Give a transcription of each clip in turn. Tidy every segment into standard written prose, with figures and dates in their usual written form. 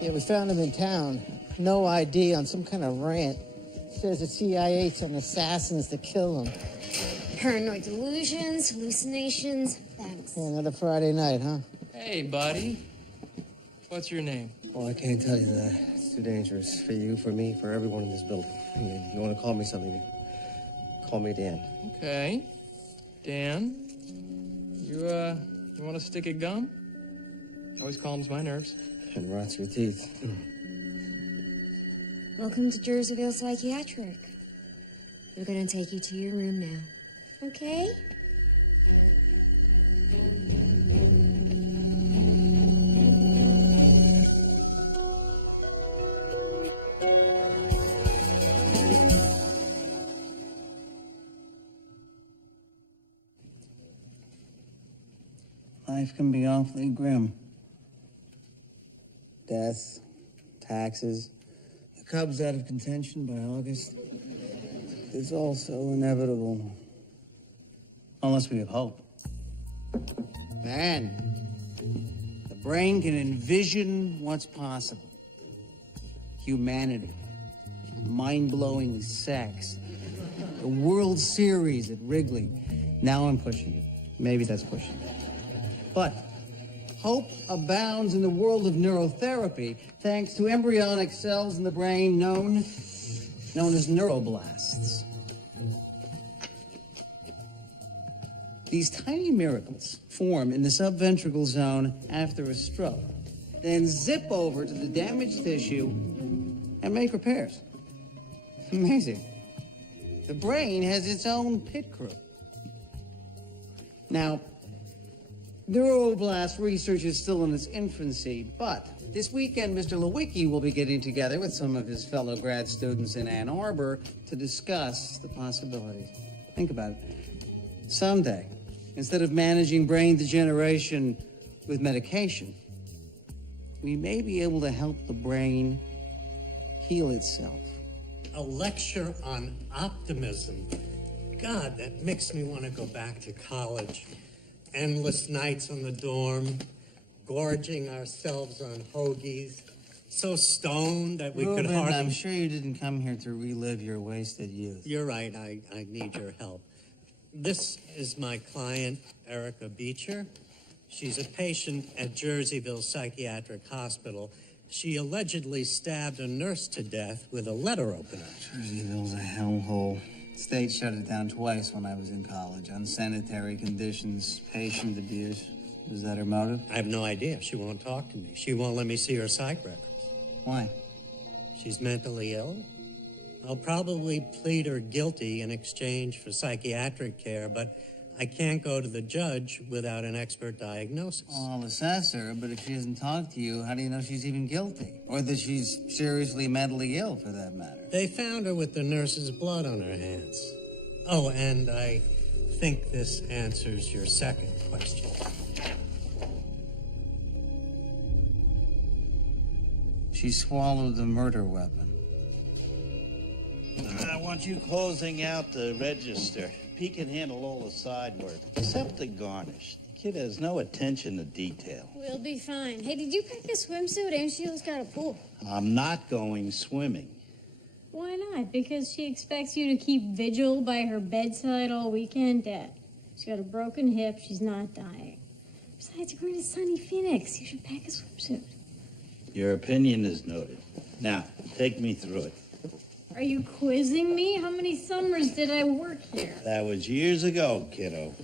Yeah, we found him in town. No ID on some kind of rant. Says the CIA sent assassins to kill him. Paranoid delusions, hallucinations. Thanks. Yeah, another Friday night, huh? Hey, buddy. What's your name? Oh, I can't tell you that. It's too dangerous for you, for me, for everyone in this building. I mean, if you want to call me something, call me Dan. Okay. Dan, you want a stick of gum? Always calms my nerves. And rots your teeth. Welcome to Jerseyville Psychiatric. We're gonna take you to your room now. Okay? Life can be awfully grim. Death, taxes, The Cubs out of contention by August. it's all so inevitable. Unless we have hope. Man, the brain can envision what's possible. Humanity, mind-blowing sex, the World Series at Wrigley. Now I'm pushing it. Maybe that's pushing it. But hope abounds in the world of neurotherapy thanks to embryonic cells in the brain known as neuroblasts. These tiny miracles form in the subventricle zone after a stroke, then zip over to the damaged tissue and make repairs. Amazing. The brain has its own pit crew. Now, neuroblast research is still in its infancy, but this weekend, Mr. Lewicki will be getting together with some of his fellow grad students in Ann Arbor to discuss the possibilities. Think about it. Someday, instead of managing brain degeneration with medication, we may be able to help the brain heal itself. A lecture on optimism. God, that makes me want to go back to college. Endless nights on the dorm, gorging ourselves on hoagies, so stoned that we Ruben, could hardly... I'm sure you didn't come here to relive your wasted youth. You're right, I need your help. This is my client, Erica Beecher. She's a patient at Jerseyville Psychiatric Hospital. She allegedly stabbed a nurse to death with a letter opener. Jerseyville's a hellhole. State shut it down twice when I was in college. Unsanitary conditions, patient abuse. Was that her motive? I have no idea. She won't talk to me. She won't let me see her psych records. Why? She's mentally ill. I'll probably plead her guilty in exchange for psychiatric care, but I can't go to the judge without an expert diagnosis. Well, I'll assess her, but if she doesn't talk to you, how do you know she's even guilty? Or that she's seriously mentally ill, for that matter? They found her with the nurse's blood on her hands. Oh, and I think this answers your second question. She swallowed the murder weapon. I want you closing out the register. He can handle all the side work, except the garnish. The kid has no attention to detail. We'll be fine. Hey, did you pack a swimsuit? Aunt Sheila's got a pool. I'm not going swimming. Why not? Because she expects you to keep vigil by her bedside all weekend, Dad. She's got a broken hip. She's not dying. Besides, you're going to sunny Phoenix. You should pack a swimsuit. Your opinion is noted. Now, take me through it. Are you quizzing me? How many summers did I work here? That was years ago, kiddo.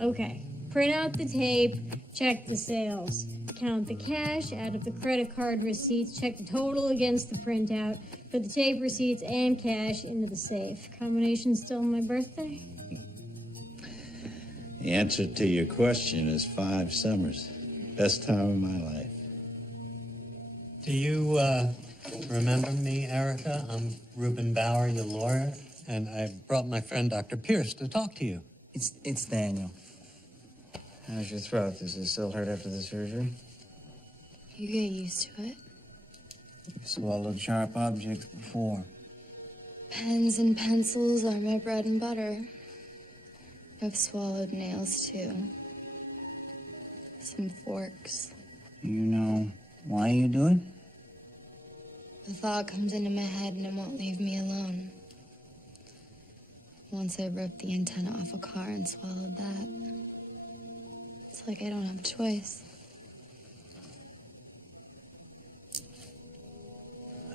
Okay. Print out the tape, check the sales, count the cash, add up the credit card receipts, check the total against the printout, put the tape receipts and cash into the safe. Combination still my birthday? The answer to your question is 5 summers. Best time of my life. Do you, remember me, Erica? I'm Reuben Bauer, your lawyer, and I brought my friend Dr. Pierce to talk to you. It's Daniel. How's your throat? Does it still hurt after the surgery? You get used to it. You've swallowed sharp objects before. Pens and pencils are my bread and butter. I've swallowed nails, too. Some forks. Do you know why you do it? The thought comes into my head and it won't leave me alone. Once I ripped the antenna off a car and swallowed that, it's like I don't have a choice.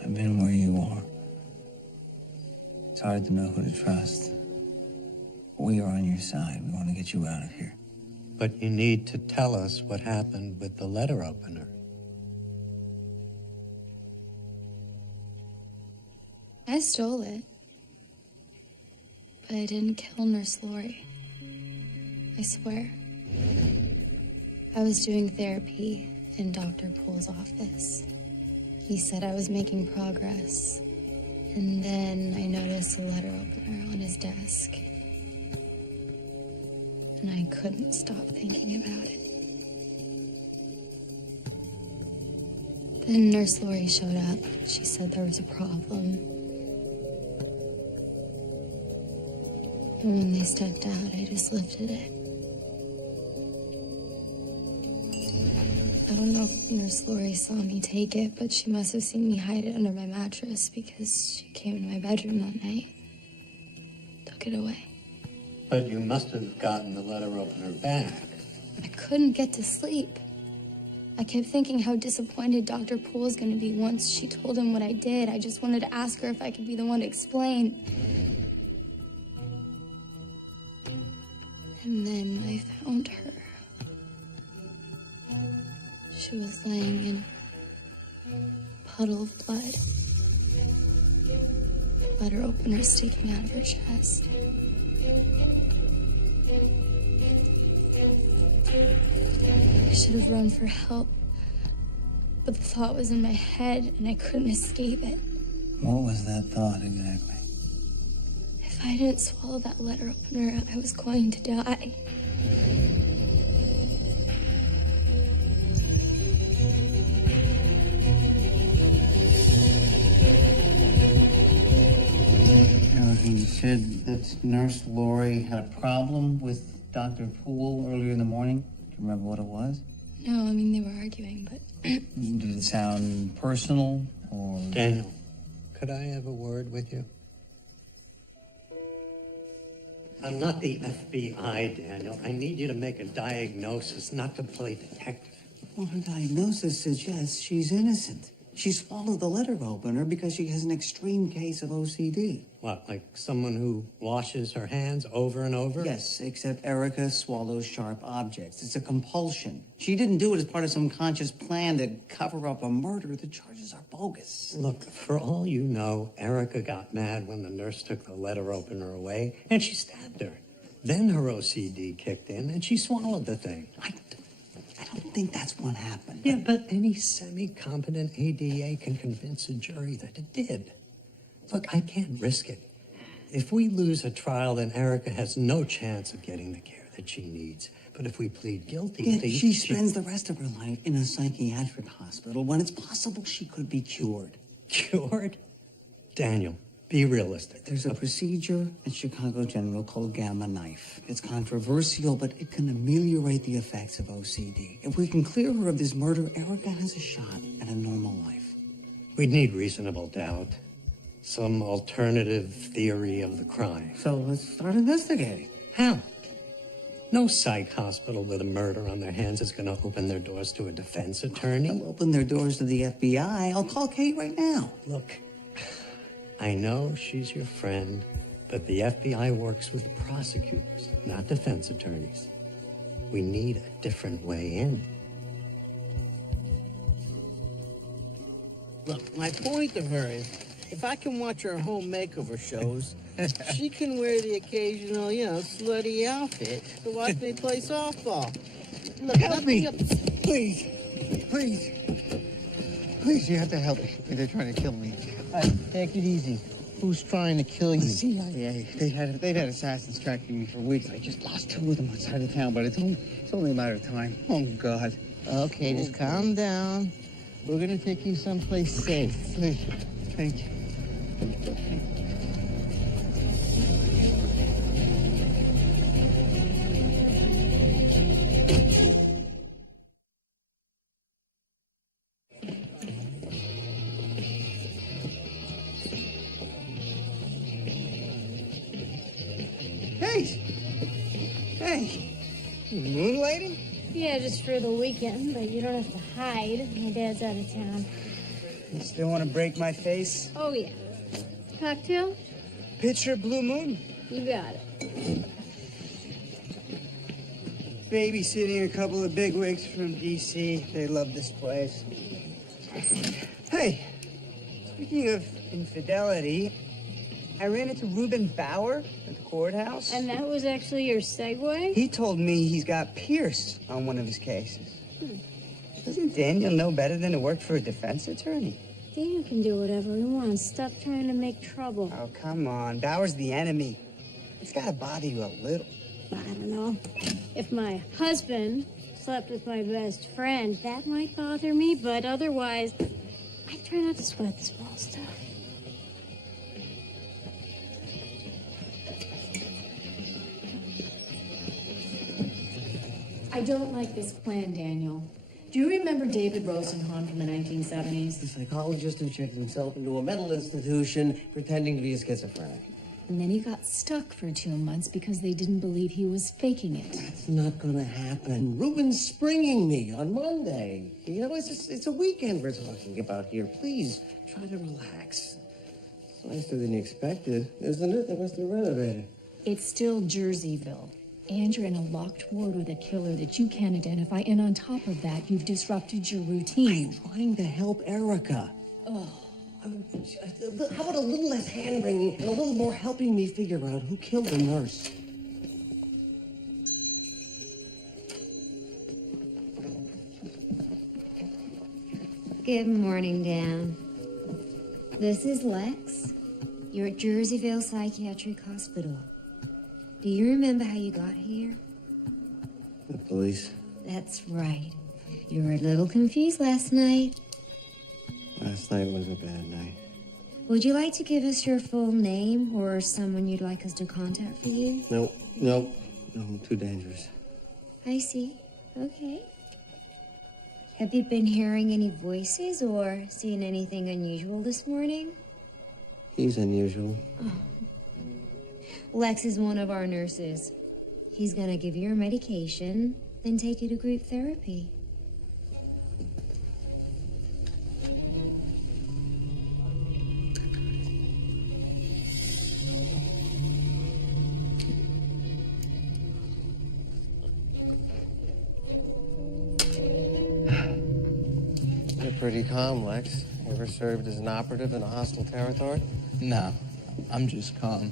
I've been where you are. It's hard to know who to trust. We are on your side. We want to get you out of here. But you need to tell us what happened with the letter opener. I stole it. But I didn't kill Nurse Lori. I swear. I was doing therapy in Dr. Poole's office. He said I was making progress. And then I noticed a letter opener on his desk. And I couldn't stop thinking about it. Then Nurse Lori showed up. She said there was a problem. And when they stepped out, I just lifted it. I don't know if Nurse Lori saw me take it, but she must have seen me hide it under my mattress because she came into my bedroom that night, took it away. But you must have gotten the letter opener back. I couldn't get to sleep. I kept thinking how disappointed Dr. Poole was going to be once she told him what I did. I just wanted to ask her if I could be the one to explain. And then I found her. She was laying in a puddle of blood. The letter opener sticking out of her chest. I should have run for help. But the thought was in my head and I couldn't escape it. What was that thought exactly? If I didn't swallow that letter opener, I was going to die. You said that Nurse Lori had a problem with Dr. Poole earlier in the morning. Do you remember what it was? No, I mean, they were arguing, but... Did it sound personal or... Daniel, could I have a word with you? I'm not the FBI, Daniel. I need you to make a diagnosis, not to play detective. Well, her diagnosis suggests she's innocent. She swallowed the letter opener because she has an extreme case of OCD. What, like someone who washes her hands over and over? Yes, except Erica swallows sharp objects. It's a compulsion. She didn't do it as part of some conscious plan to cover up a murder. The charges are bogus. Look, for all you know, Erica got mad when the nurse took the letter opener away, and she stabbed her. Then her OCD kicked in, and she swallowed the thing. I don't think that's what happened. Yeah, but any semi-competent ADA can convince a jury that it did. Look, I can't risk it. If we lose a trial, then Erica has no chance of getting the care that she needs. But if we plead guilty... Yeah, she spends the rest of her life in a psychiatric hospital when it's possible she could be cured. Cured? Daniel, be realistic. There's a procedure at Chicago General called Gamma Knife. It's controversial, but it can ameliorate the effects of OCD. If we can clear her of this murder, Erica has a shot at a normal life. We'd need reasonable doubt. Some alternative theory of the crime. So let's start investigating. How? No psych hospital with a murder on their hands is going to open their doors to a defense attorney. They'll open their doors to the FBI. I'll call Kate right now. Look, I know she's your friend, but the FBI works with prosecutors, not defense attorneys. We need a different way in. Look, my point to her is, if I can watch her home makeover shows, she can wear the occasional, slutty outfit to watch me play softball. Look, help me! Please, please, please, you have to help me. They're trying to kill me. Take it easy. Who's trying to kill you? The CIA. They've had assassins tracking me for weeks. I just lost 2 of them outside of town, but it's only a matter of time. Oh, God. Okay, just calm down. We're gonna take you someplace safe. Please. Thank you. Moonlighting? Yeah, just for the weekend, but you don't have to hide. My dad's out of town. You still want to break my face? Oh, yeah. Cocktail? Picture Blue Moon? You got it. Babysitting a couple of bigwigs from D.C. They love this place. Hey, speaking of infidelity, I ran into Reuben Bauer at the courthouse. And that was actually your segue? He told me he's got Pierce on one of his cases. Doesn't Daniel know better than to work for a defense attorney? Daniel can do whatever he wants. Stop trying to make trouble. Oh, come on. Bauer's the enemy. It's got to bother you a little. I don't know. If my husband slept with my best friend, that might bother me, but otherwise, I try not to sweat the small stuff. I don't like this plan, Daniel. Do you remember David Rosenhan from the 1970s? The psychologist who checked himself into a mental institution pretending to be a schizophrenic. And then he got stuck for 2 months because they didn't believe he was faking it. It's not gonna happen. Ruben's springing me on Monday. You know, it's a weekend we're talking about here. Please, try to relax. It's nicer than you expected, isn't it? They must have renovated. It's still Jerseyville. And you're in a locked ward with a killer that you can't identify. And on top of that, you've disrupted your routine. I'm trying to help Erica. Oh. How about a little less hand-wringing and a little more helping me figure out who killed the nurse? Good morning, Dan. This is Lex. You're at Jerseyville Psychiatric Hospital. Do you remember how you got here? The police. That's right. You were a little confused last night. Last night was a bad night. Would you like to give us your full name or someone you'd like us to contact for you? No, too dangerous. I see. Okay. Have you been hearing any voices or seen anything unusual this morning? He's unusual. Oh. Lex is one of our nurses. He's gonna give you your medication, then take you to group therapy. You're pretty calm, Lex. You ever served as an operative in a hostile territory? No, I'm just calm.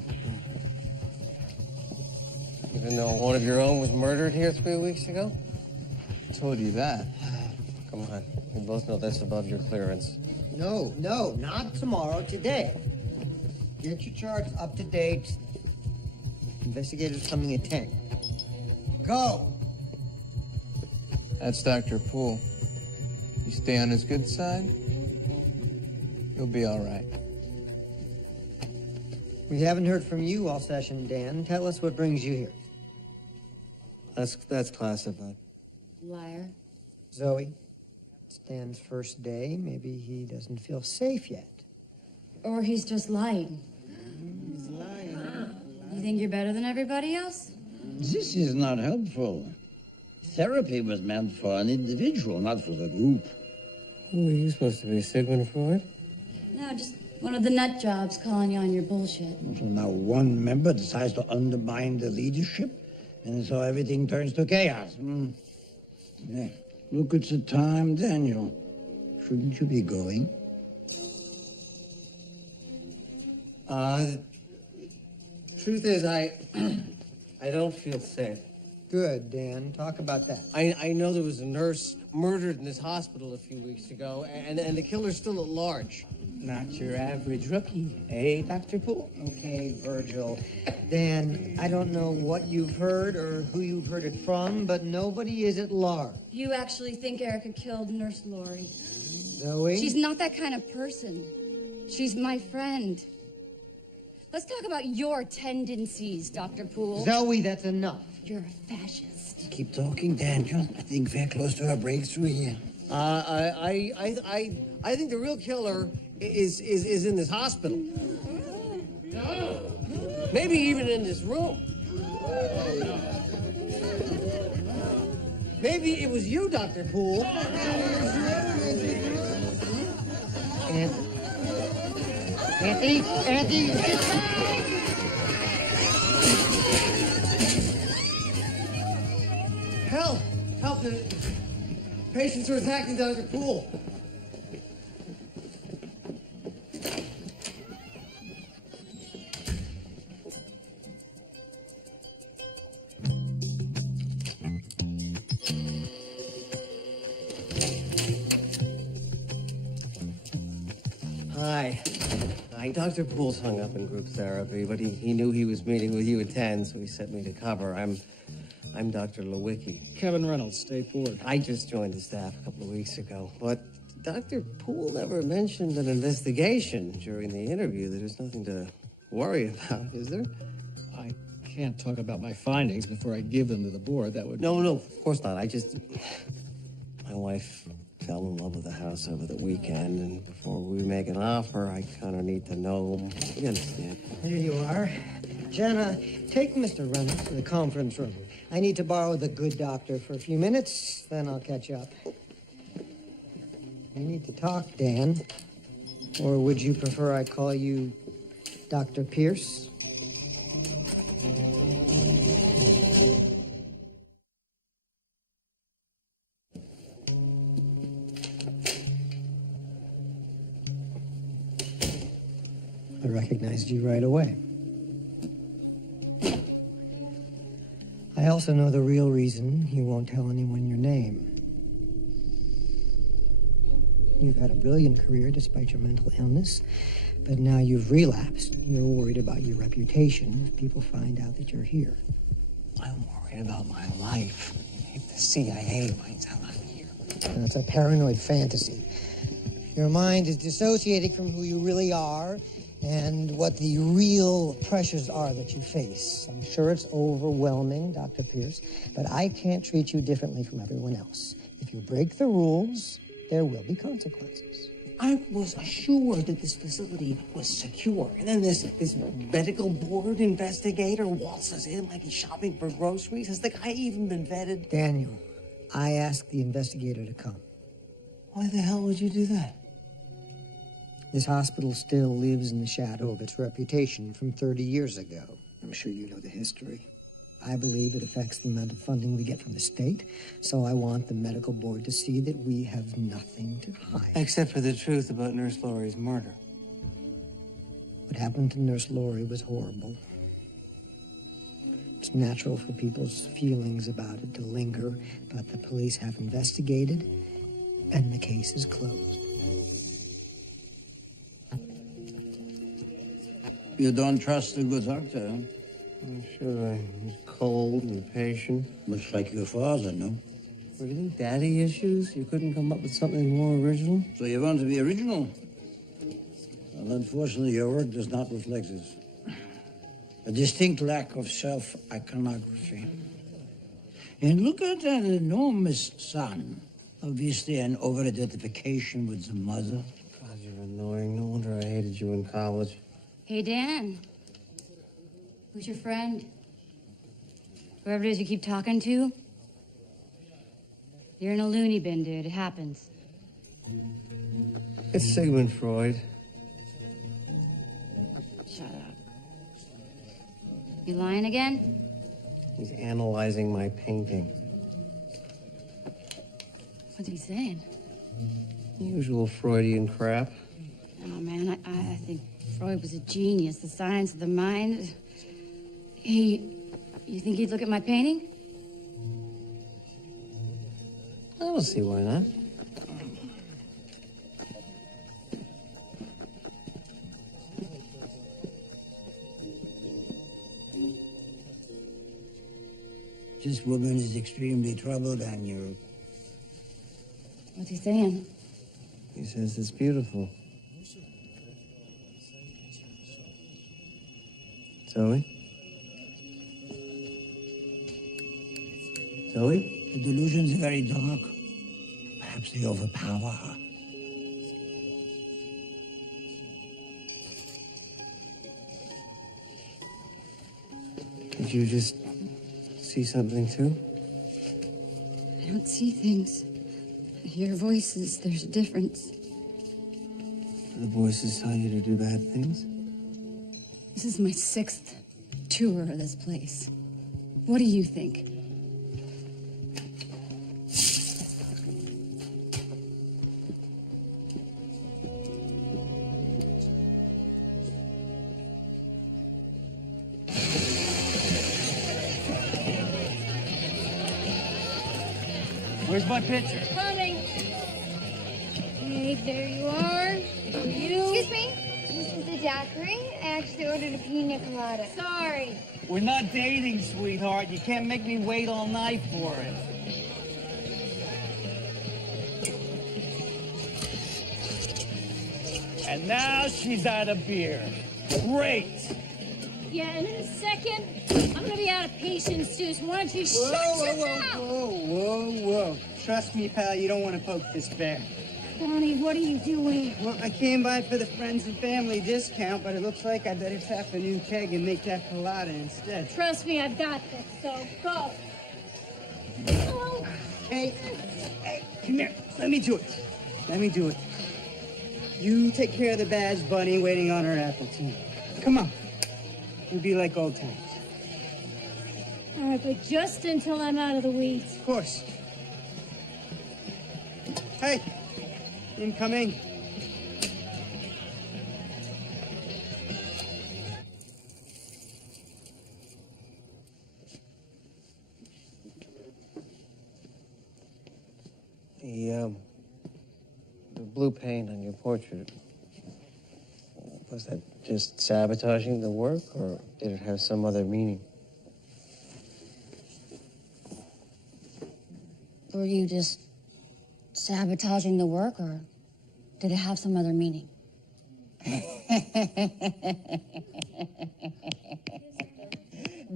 Even though one of your own was murdered here 3 weeks ago? I told you that. Come on. We both know that's above your clearance. No, not tomorrow, today. Get your charts up to date. Investigators coming at 10. Go! That's Dr. Poole. You stay on his good side, you'll be all right. We haven't heard from you all session, Dan. Tell us what brings you here. That's classified. Liar. Zoe, it's Dan's first day. Maybe he doesn't feel safe yet. Or he's just lying. He's lying. You think you're better than everybody else? This is not helpful. Therapy was meant for an individual, not for the group. Who are you supposed to be, Sigmund Freud? No, just one of the nut jobs calling you on your bullshit. So now one member decides to undermine the leadership, and so everything turns to chaos. Yeah. Look, it's the time, Daniel. Shouldn't you be going? Truth is, I don't feel safe. Good, Dan. Talk about that. I know there was a nurse murdered in this hospital a few weeks ago, and the killer's still at large. Not your average rookie, eh, Dr. Poole? Okay, Virgil. Dan, I don't know what you've heard or who you've heard it from, but nobody is at large. You actually think Erica killed Nurse Lori? Zoe? She's not that kind of person. She's my friend. Let's talk about your tendencies, Dr. Poole. Zoe, that's enough. You're a fascist. Keep talking, Daniel. I think we're close to a breakthrough here. I think the real killer is in this hospital. Maybe even in this room. Maybe it was you, Dr. Poole. Auntie! Help! Help! The patients are attacking Dr. Poole. Hi. Dr. Poole's hung up in group therapy, but he knew he was meeting with you at 10, so he sent me to cover. I'm Dr. Lewicki. Kevin Reynolds, State Board. I just joined the staff a couple of weeks ago, but Dr. Poole never mentioned an investigation during the interview. There's nothing to worry about, is there? I can't talk about my findings before I give them to the board. That would... No, of course not. My wife fell in love with the house over the weekend, and before we make an offer, I kind of need to know. You understand? There you are. Jenna, take Mr. Reynolds to the conference room. I need to borrow the good doctor for a few minutes, then I'll catch up. We need to talk, Dan. Or would you prefer I call you Dr. Pierce? I recognized you right away. I also know the real reason you won't tell anyone your name. You've had a brilliant career despite your mental illness, but now you've relapsed. You're worried about your reputation if people find out that you're here. I'm worried about my life. If the CIA finds out I'm here. That's a paranoid fantasy. Your mind is dissociating from who you really are and what the real pressures are that you face. I'm sure it's overwhelming, Dr. Pierce, but I can't treat you differently from everyone else. If you break the rules, there will be consequences. I was assured that this facility was secure. And then this medical board investigator waltzes in like he's shopping for groceries. Has the guy even been vetted? Daniel, I asked the investigator to come. Why the hell would you do that? This hospital still lives in the shadow of its reputation from 30 years ago. I'm sure you know the history. I believe it affects the amount of funding we get from the state, so I want the medical board to see that we have nothing to hide. Except for the truth about Nurse Laurie's murder. What happened to Nurse Laurie was horrible. It's natural for people's feelings about it to linger, but the police have investigated, and the case is closed. You don't trust the good doctor, huh? Sure, he's cold and patient. Much like your father, no? Were you think daddy issues? You couldn't come up with something more original? So you want to be original? Well, unfortunately, your work does not reflect this. A distinct lack of self-iconography. And look at that enormous son. Obviously an over-identification with the mother. God, you're annoying. No wonder I hated you in college. Hey, Dan. Who's your friend? Whoever it is you keep talking to? You're in a loony bin, dude. It happens. It's Sigmund Freud. Shut up. You lying again? He's analyzing my painting. What's he saying? Usual Freudian crap. Oh, man, I think Freud was a genius. The science of the mind. Hey, you think he'd look at my painting? I don't see why not. This woman is extremely troubled, and you're... What's he saying? He says it's beautiful. Zoe? Zoe? The delusions are very dark. Perhaps they overpower her. Did you just see something too? I don't see things. I hear voices. There's a difference. The voices tell you to do bad things? This is my 6th tour of this place. What do you think? Where's my picture? Coming. Hey, there you are. You. Excuse me? This is a daiquiri. I actually ordered a pina colada. Sorry. We're not dating, sweetheart. You can't make me wait all night for it. And now she's out of beer. Great. Yeah, and in a second, I'm gonna be out of patience too, so why don't you shut your mouth? Whoa. Trust me, pal, you don't want to poke this bear. Bonnie, what are you doing? Well, I came by for the friends and family discount, but it looks like I better tap a new keg and make that colada instead. Trust me, I've got this, so go. Oh. Hey, come here. Let me do it. You take care of the badge bunny waiting on her apple tea. Come on. It'll be like old times. All right, but just until I'm out of the weeds. Of course. Hey, incoming. The blue paint on your portrait, was that just sabotaging the work, or did it have some other meaning? Were you just sabotaging the work, or did it have some other meaning?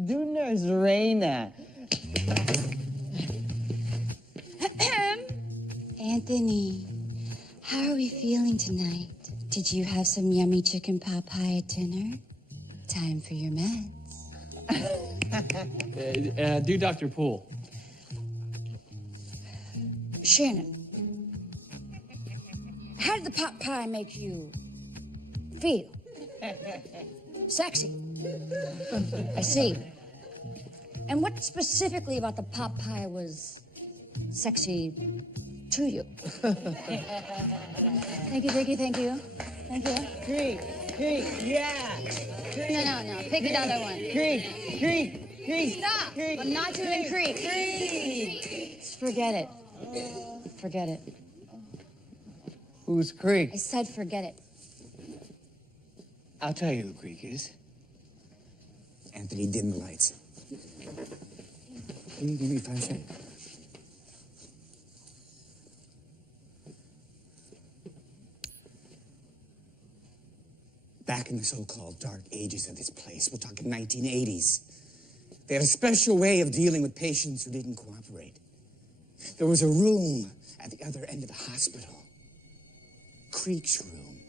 Du nurse Reina. Anthony, how are we feeling tonight? Did you have some yummy chicken pot pie at dinner? Time for your meds. Do Dr. Poole. Shannon, how did the pot pie make you feel? Sexy. I see. And what specifically about the pot pie was sexy to you? Thank you. Creek, yeah. No. Pick another one. Creek. Stop. Creek. I'm not doing Creek. Just forget it. Who's Creek? I said forget it. I'll tell you who Creek is. Anthony, dim the lights. Can you give me 5 seconds? Back in the so-called dark ages of this place, we're talking 1980s, they had a special way of dealing with patients who didn't cooperate. There was a room at the other end of the hospital, Creek's room,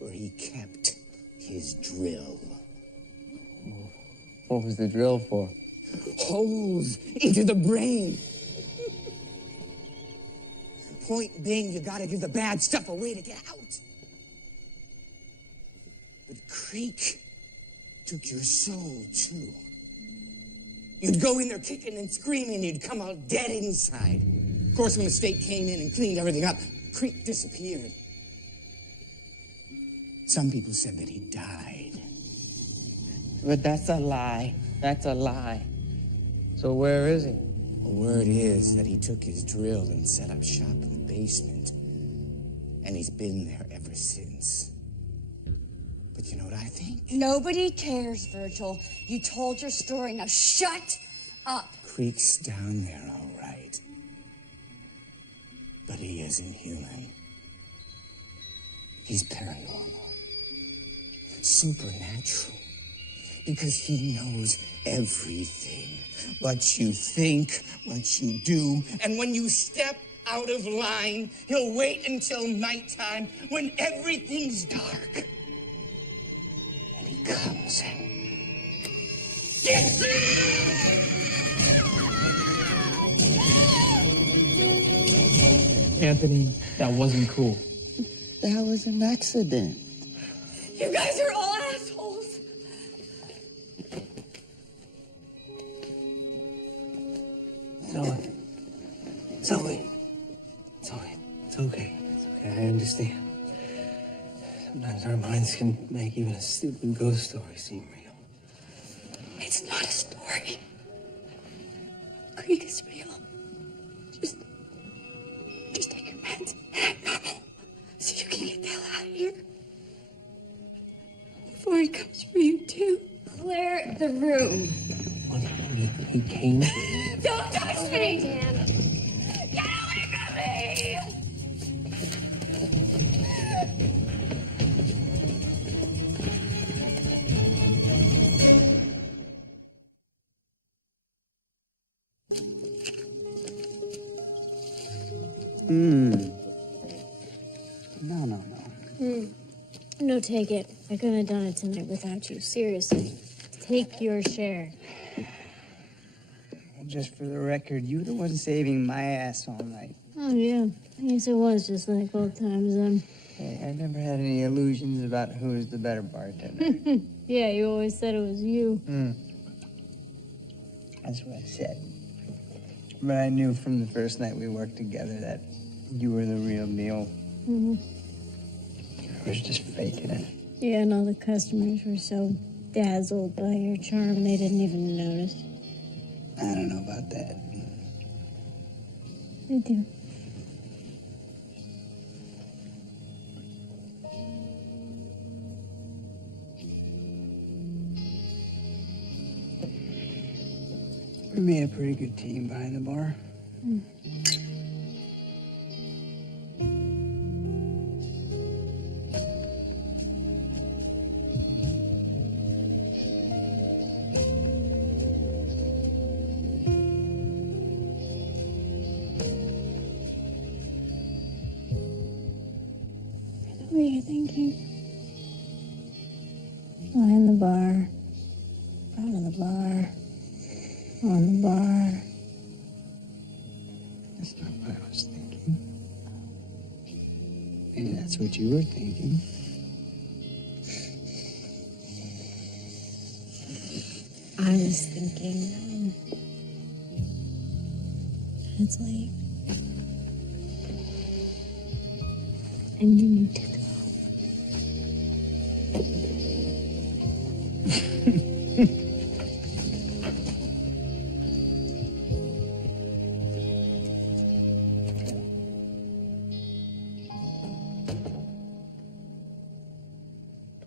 where he kept his drill. What was the drill for? Holes into the brain. Point being, you gotta give the bad stuff away to get out. But Creek took your soul, too. You'd go in there kicking and screaming, you'd come out dead inside. Of course, when the state came in and cleaned everything up, Creek disappeared. Some people said that he died. But that's a lie. So where is he? The word is that he took his drill and set up shop in the basement. And he's been there ever since. But you know what I think? Nobody cares, Virgil. You told your story. Now shut up. Creek's down there, all right. But he isn't human. He's paranormal. Supernatural. Because he knows everything. What you think, what you do. And when you step out of line, he'll wait until nighttime when everything's dark. And he comes and gets it! Anthony, that wasn't cool. That was an accident. You guys are all assholes. Zoe. Zoe. Zoe. It's okay. It's okay. I understand. Sometimes our minds can make even a stupid ghost story seem real. It's not a story. Creek is real. Just take your meds and act normal so you can get the hell out of here. Before he comes for you, too. Clear the room. What? He came? Don't touch me! Dan. Get away from me! No. No, take it. I couldn't have done it tonight without you. Seriously. Take your share. Well, just for the record, you were the one saving my ass all night. Oh, yeah. I guess it was just like old times then. Hey, I never had any illusions about who was the better bartender. Yeah, you always said it was you. That's what I said. But I knew from the first night we worked together that you were the real deal. Mm-hmm. I was just faking it. Yeah, and all the customers were so dazzled by your charm they didn't even notice. I don't know about that. I do. We made a pretty good team behind the bar. What are you thinking? Behind the bar. Front of the bar. On the bar. That's not what I was thinking. Maybe that's what you were thinking. I was thinking, it's late. And you need to go.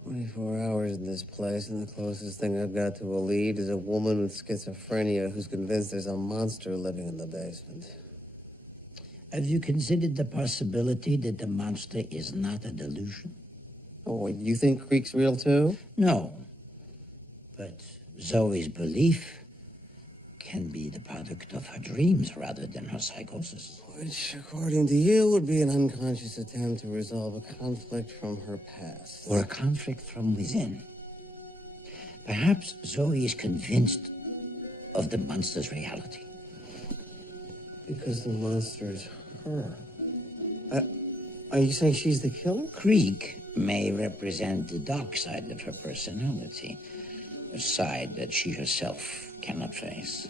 24 hours in this place, and the closest thing I've got to a lead is a woman with schizophrenia who's convinced there's a monster living in the basement. Have you considered the possibility that the monster is not a delusion? Oh, you think Creek's real too? No. But Zoe's belief can be the product of her dreams rather than her psychosis. Which, according to you, would be an unconscious attempt to resolve a conflict from her past. Or a conflict from within. Perhaps Zoe is convinced of the monster's reality. Because the monster is her. Are you saying she's the killer? Creek may represent the dark side of her personality, a side that she herself cannot face.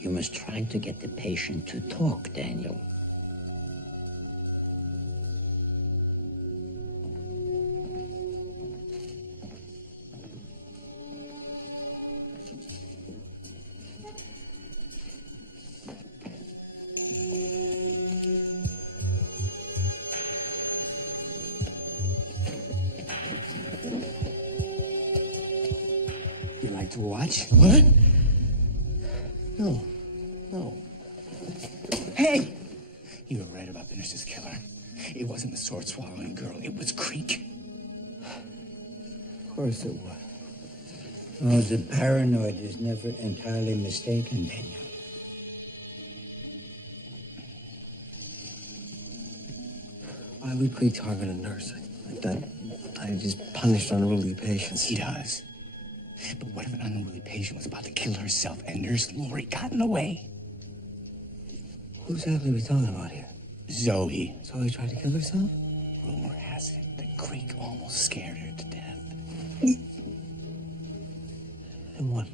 You must try to get the patient to talk, Daniel. You like to watch? What? No. Hey! You were right about the nurse's killer. It wasn't the sword-swallowing girl. It was Creek. Of course it was. Oh, the paranoid is never entirely mistaken, Daniel. Why would Creek target a nurse? I just punished unruly patients. He does. But what if an unruly patient was about to kill herself and Nurse Lori got in the way? Who exactly are we talking about here? Zoe. Zoe tried to kill herself? Rumor has it that Creek almost scared her to death. And what?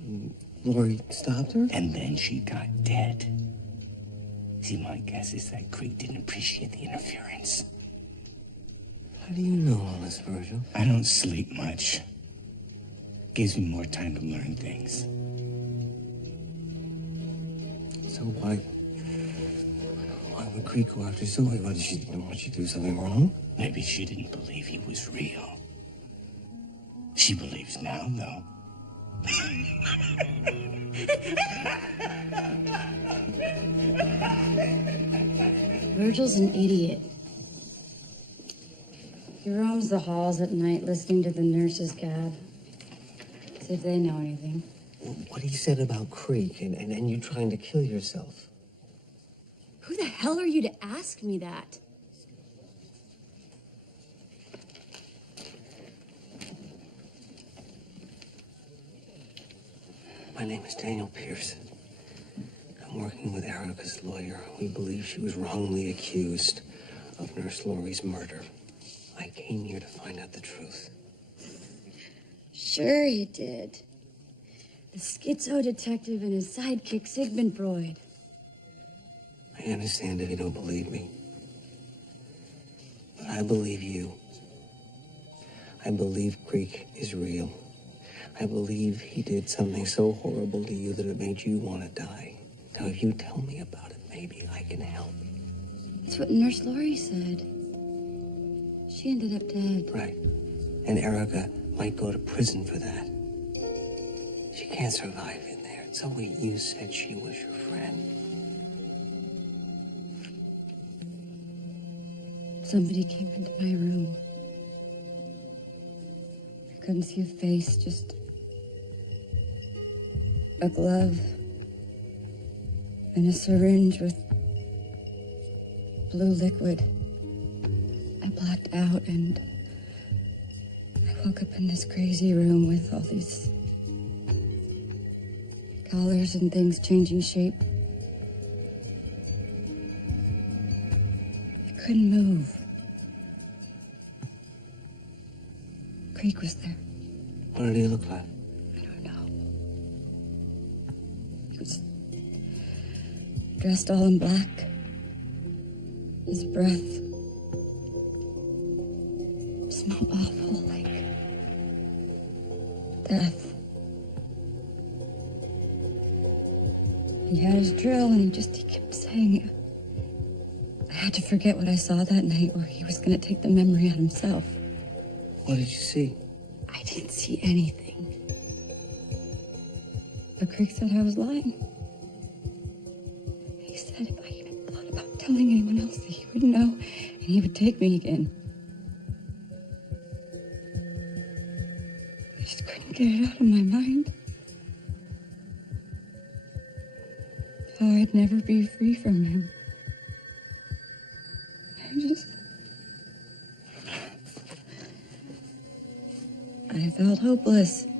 Lori stopped her? And then she got dead. See, my guess is that Creek didn't appreciate the interference. How do you know all this, Virgil? I don't sleep much. Gives me more time to learn things. So why would Creek go after Zoe? Why did she do something wrong? Maybe she didn't believe he was real. She believes now, though. Virgil's an idiot. He roams the halls at night listening to the nurses gab. See if they know anything. What he said about Creek and you trying to kill yourself. Who the hell are you to ask me that? My name is Daniel Pierce. I'm working with Erica's lawyer. We believe she was wrongly accused of Nurse Lori's murder. I came here to find out the truth. Sure he did. The schizo detective and his sidekick, Sigmund Freud. I understand if you don't believe me. But I believe you. I believe Creek is real. I believe he did something so horrible to you that it made you want to die. Now, if you tell me about it, maybe I can help. That's what Nurse Lori said. She ended up dead. Right. And Erica might go to prison for that. She can't survive in there. Zoe, you said she was your friend. Somebody came into my room. I couldn't see a face, just a glove and a syringe with blue liquid. I blacked out and I woke up in this crazy room with all these colors and things changing shape. I couldn't move. Creek was there. What did he look like? I don't know. He was dressed all in black. His breath smelled awful, like death. He had his drill and he kept saying, I had to forget what I saw that night or he was going to take the memory out himself. What did you see? I didn't see anything. But Creek said I was lying. He said if I even thought about telling anyone else that he would know and he would take me again. I just couldn't get it out of my mind. How I'd never be free from him. I felt hopeless. And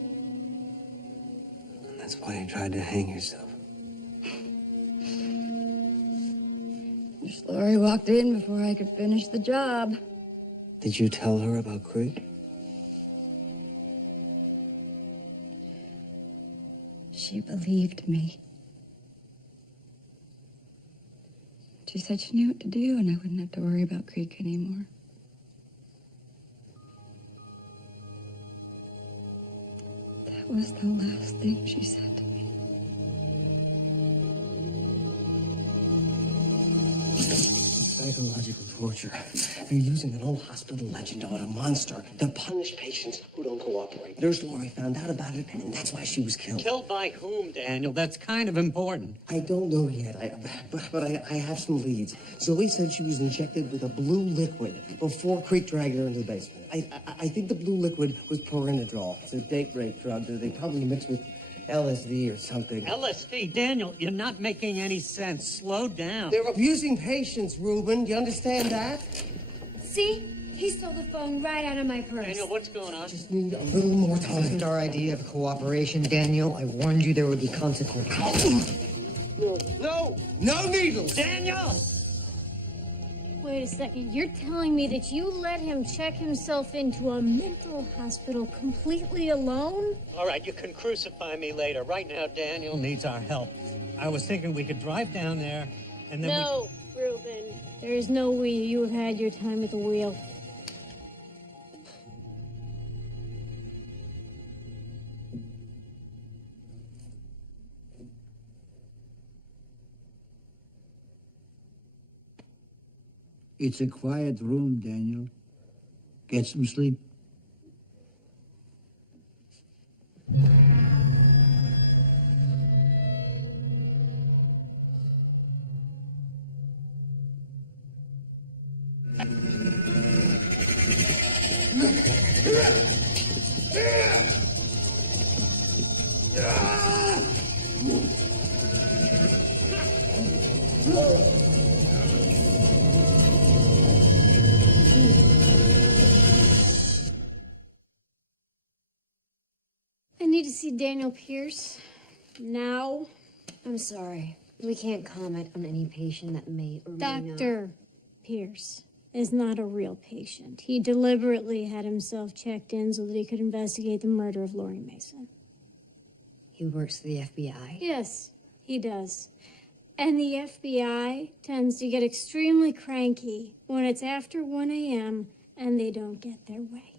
that's why you tried to hang yourself. Miss Lori walked in before I could finish the job. Did you tell her about Creek? She believed me. She said she knew what to do and I wouldn't have to worry about Creek anymore. That was the last thing she said to me. Psychological torture. They're using an old hospital legend about a monster to punish patients who don't cooperate. Nurse Lori found out about it, and that's why she was killed. Killed by whom, Daniel? That's kind of important. I don't know yet, but I have some leads. Zoe said she was injected with a blue liquid before Creek dragged her into the basement. I think the blue liquid was Perinidrol. It's a date rape drug that they probably mixed with LSD or something. LSD? Daniel, you're not making any sense. Slow down. They're abusing patients, Reuben. Do you understand that? See? He stole the phone right out of my purse. Daniel, what's going on? Just need a little more This isn't our idea of cooperation, Daniel. I warned you there would be consequences. No needles! Daniel! Wait a second. You're telling me that you let him check himself into a mental hospital completely alone? All right, you can crucify me later. Right now, Daniel needs our help. I was thinking we could drive down there, and then No, Reuben. There is no way you have had your time at the wheel. It's a quiet room, Daniel. Get some sleep. I need to see Daniel Pierce. Now. I'm sorry. We can't comment on any patient that may or may not. Dr. Pierce is not a real patient. He deliberately had himself checked in so that he could investigate the murder of Lori Mason. He works for the FBI? Yes, he does. And the FBI tends to get extremely cranky when it's after 1 a.m. and they don't get their way.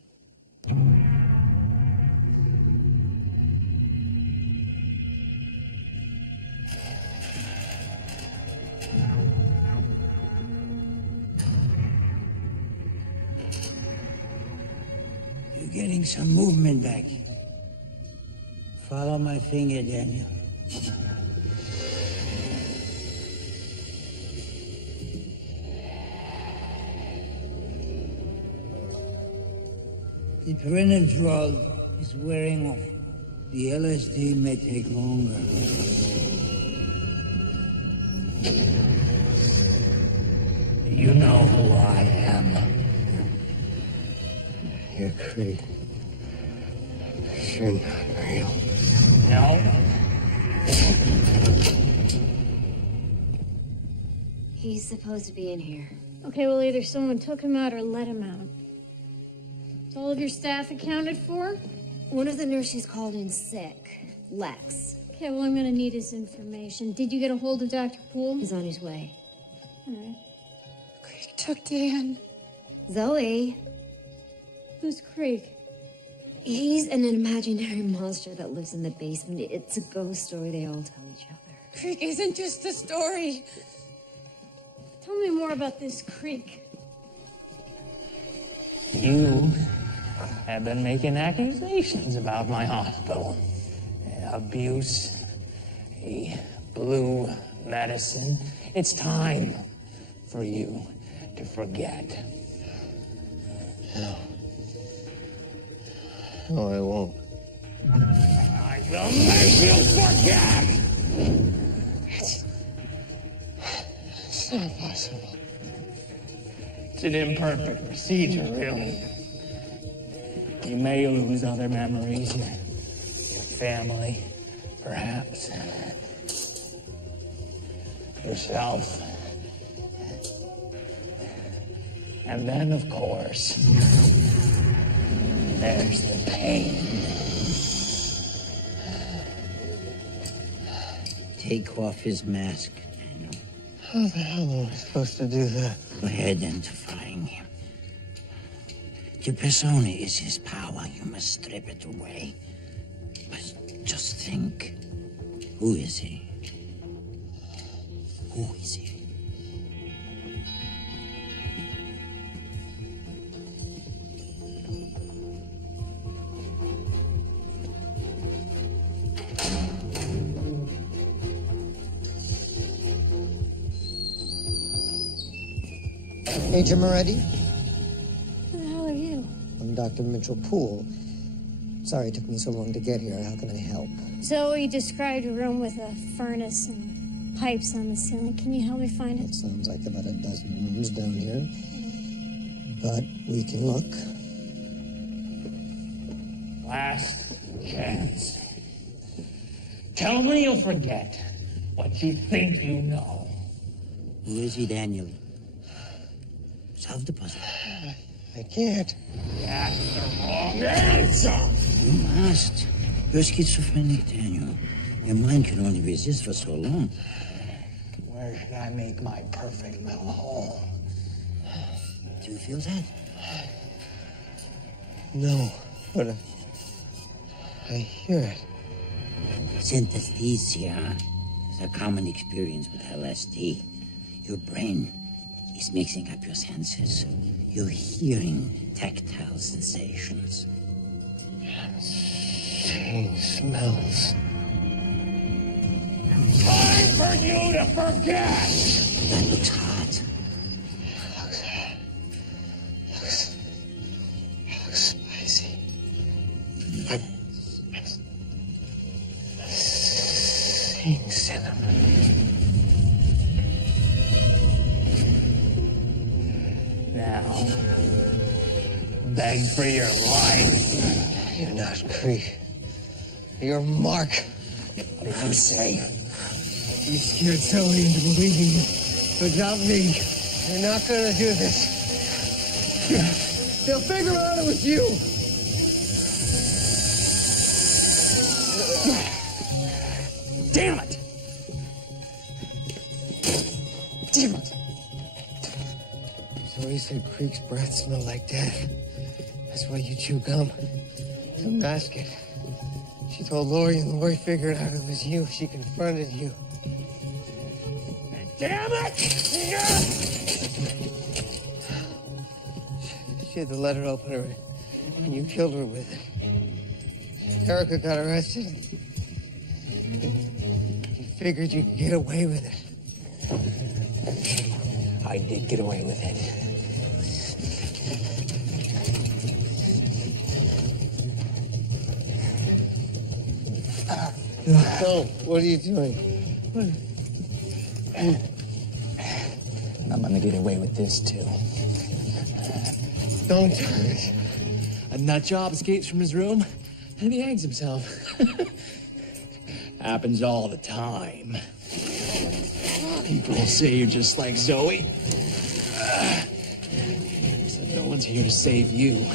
You're getting some movement back. Follow my finger, Daniel. The Prenadrol is wearing off. The LSD may take longer. You know who I am. You're Creed. You're not real. No? He's supposed to be in here. Okay, well, either someone took him out or let him out. Is all of your staff accounted for? One of the nurses called in sick. Lex. Okay, well, I'm gonna need his information. Did you get a hold of Dr. Poole? He's on his way. All right. Creek took Dan. Zoe. Who's Creek? He's an imaginary monster that lives in the basement. It's a ghost story they all tell each other. Creek isn't just a story. Tell me more about this Creek. You have been making accusations about my hospital. Abuse, blue medicine. It's time for you to forget. No. No, I won't. I will make you forget! It's not possible. It's an imperfect procedure, really. You may lose other memories, your family, perhaps. Yourself. And then, of course, there's the pain. Take off his mask, Daniel. How the hell am I supposed to do that? By identifying him. Your persona is his power. You must strip it away. But just think. Who is he? Who is he? Agent Moretti? Who the hell are you? I'm Dr. Mitchell Poole. Sorry it took me so long to get here. How can I help? Zoe described a room with a furnace and pipes on the ceiling. Can you help me find it? It sounds like about a dozen rooms down here. But we can look. Last chance. Tell me you'll forget what you think you know. Who is he, Daniel? Solve the puzzle. I can't. That's the wrong answer! You must. You're schizophrenic, Daniel. Your mind can only resist for so long. Where should I make my perfect little hole? Do you feel that? No, but I hear it. Synesthesia is a common experience with LSD. Your brain is mixing up your senses. You're hearing tactile sensations. I'm seeing smells. Time for you to forget! That looks hot. Looks spicy. I'm seeing cinnamon. Now, beg for your life. You're not Creek. You're Mark. What did you say? You scared Zoe into believing you, but not me. You're not gonna do this. They'll figure out it was you. Damn it! Damn it! Zoe said Creek's breath smelled like death. That's why you chew gum. To mask it. She told Lori, and Lori figured out it was you. She confronted you. Damn it! She had the letter opener, and you killed her with it. Erica got arrested. You figured you could get away with it. I did get away with it. No, what are you doing? I'm gonna get away with this, too. Don't do it. A nut job escapes from his room and he hangs himself. Happens all the time. People say you're just like Zoe. Except no one's here to save you.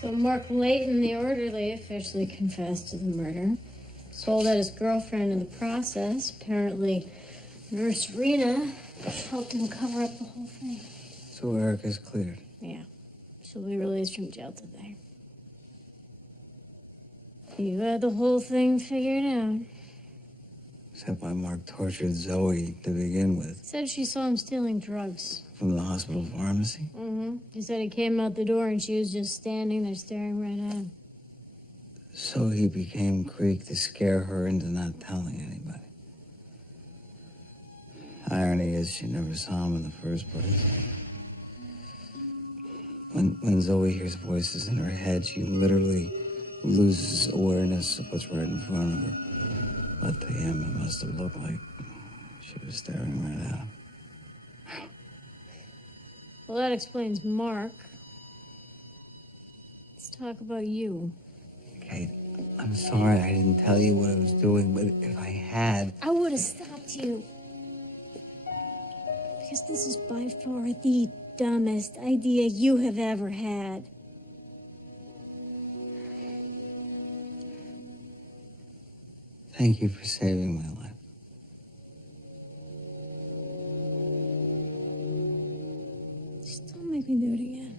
So Mark Layton, the orderly, officially confessed to the murder. Sold out his girlfriend in the process. Apparently, Nurse Rena helped him cover up the whole thing. So Erica's cleared. Yeah. She'll be released from jail today. You had the whole thing figured out. Except why Mark tortured Zoe to begin with. Said she saw him stealing drugs. From the hospital pharmacy? Mm-hmm. He said he came out the door and she was just standing there staring right at him. So he became Creek to scare her into not telling anybody. Irony is she never saw him in the first place. When Zoe hears voices in her head, she literally loses awareness of what's right in front of her. But to him, it must have looked like she was staring right at him. Well, that explains Mark. Let's talk about you. Kate, I'm sorry I didn't tell you what I was doing, but if I had... I would have stopped you. Because this is by far the dumbest idea you have ever had. Thank you for saving my life. Just don't make me do it again.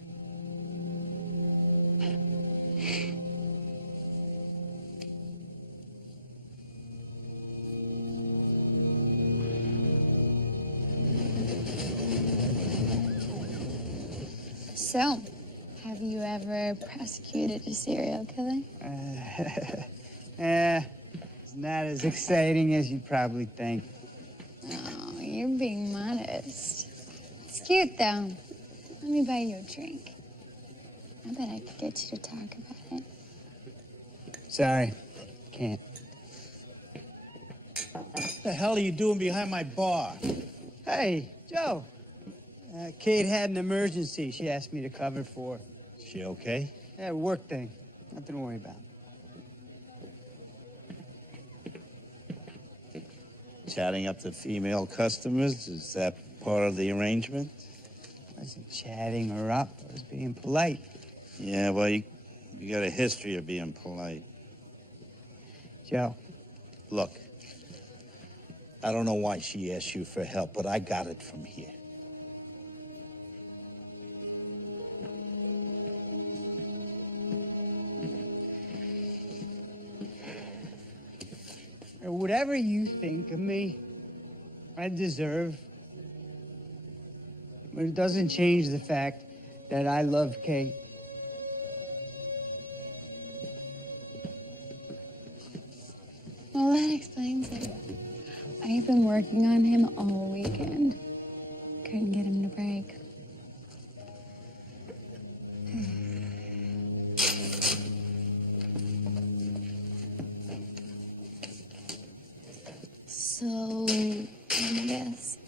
So, have you ever prosecuted a serial killer? It's not as exciting as you'd probably think. Oh, you're being modest. It's cute, though. Let me buy you a drink. I bet I could get you to talk about it. Sorry, can't. What the hell are you doing behind my bar? Hey, Joe. Kate had an emergency she asked me to cover for. Is she okay? Yeah, work thing. Nothing to worry about. Chatting up the female customers, is that part of the arrangement? I wasn't chatting her up. I was being polite. Yeah, well, you got a history of being polite. Joe. Look, I don't know why she asked you for help, but I got it from here. Whatever you think of me, I deserve. But it doesn't change the fact that I love Kate. Well, that explains it. I've been working on him all weekend. Couldn't get him to break. So, I guess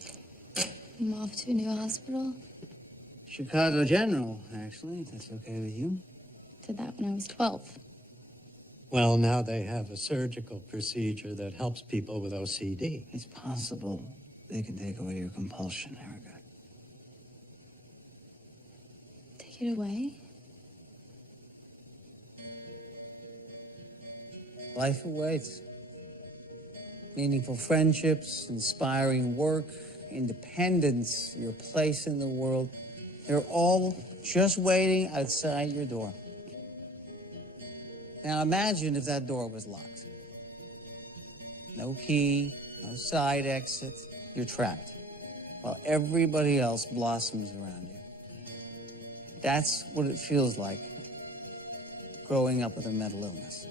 I'm off to a new hospital. Chicago General, actually, if that's okay with you. Did that when I was 12. Well, now they have a surgical procedure that helps people with OCD. It's possible they can take away your compulsion, Erica. Take it away? Life awaits. Meaningful friendships, inspiring work, independence, your place in the world. They're all just waiting outside your door. Now imagine if that door was locked. No key, no side exit. You're trapped while everybody else blossoms around you. That's what it feels like growing up with a mental illness.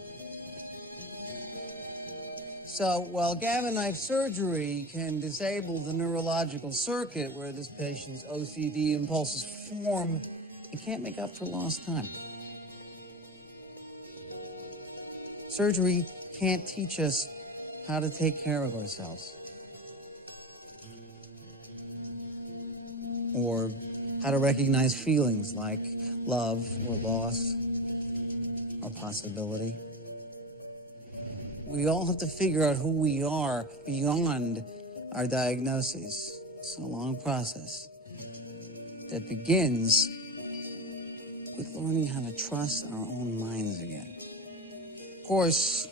So while gamma knife surgery can disable the neurological circuit where this patient's OCD impulses form, it can't make up for lost time. Surgery can't teach us how to take care of ourselves. Or how to recognize feelings like love or loss or possibility. We all have to figure out who we are beyond our diagnoses. It's a long process that begins with learning how to trust our own minds again. Of course,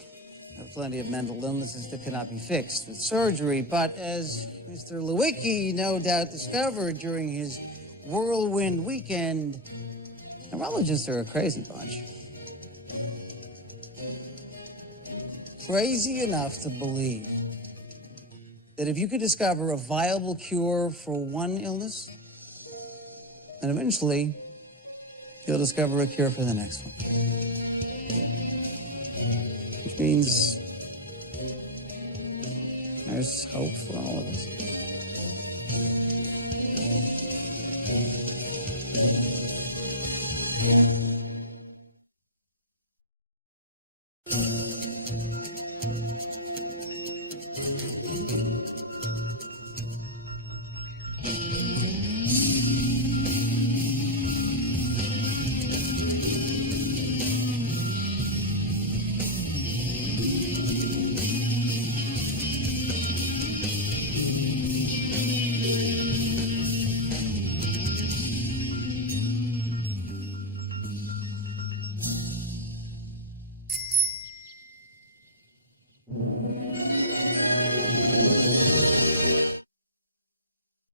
there are plenty of mental illnesses that cannot be fixed with surgery, but as Mr. Lewicki no doubt discovered during his whirlwind weekend, neurologists are a crazy bunch. Crazy enough to believe that if you could discover a viable cure for one illness, then eventually you'll discover a cure for the next one. Which means there's hope for all of us.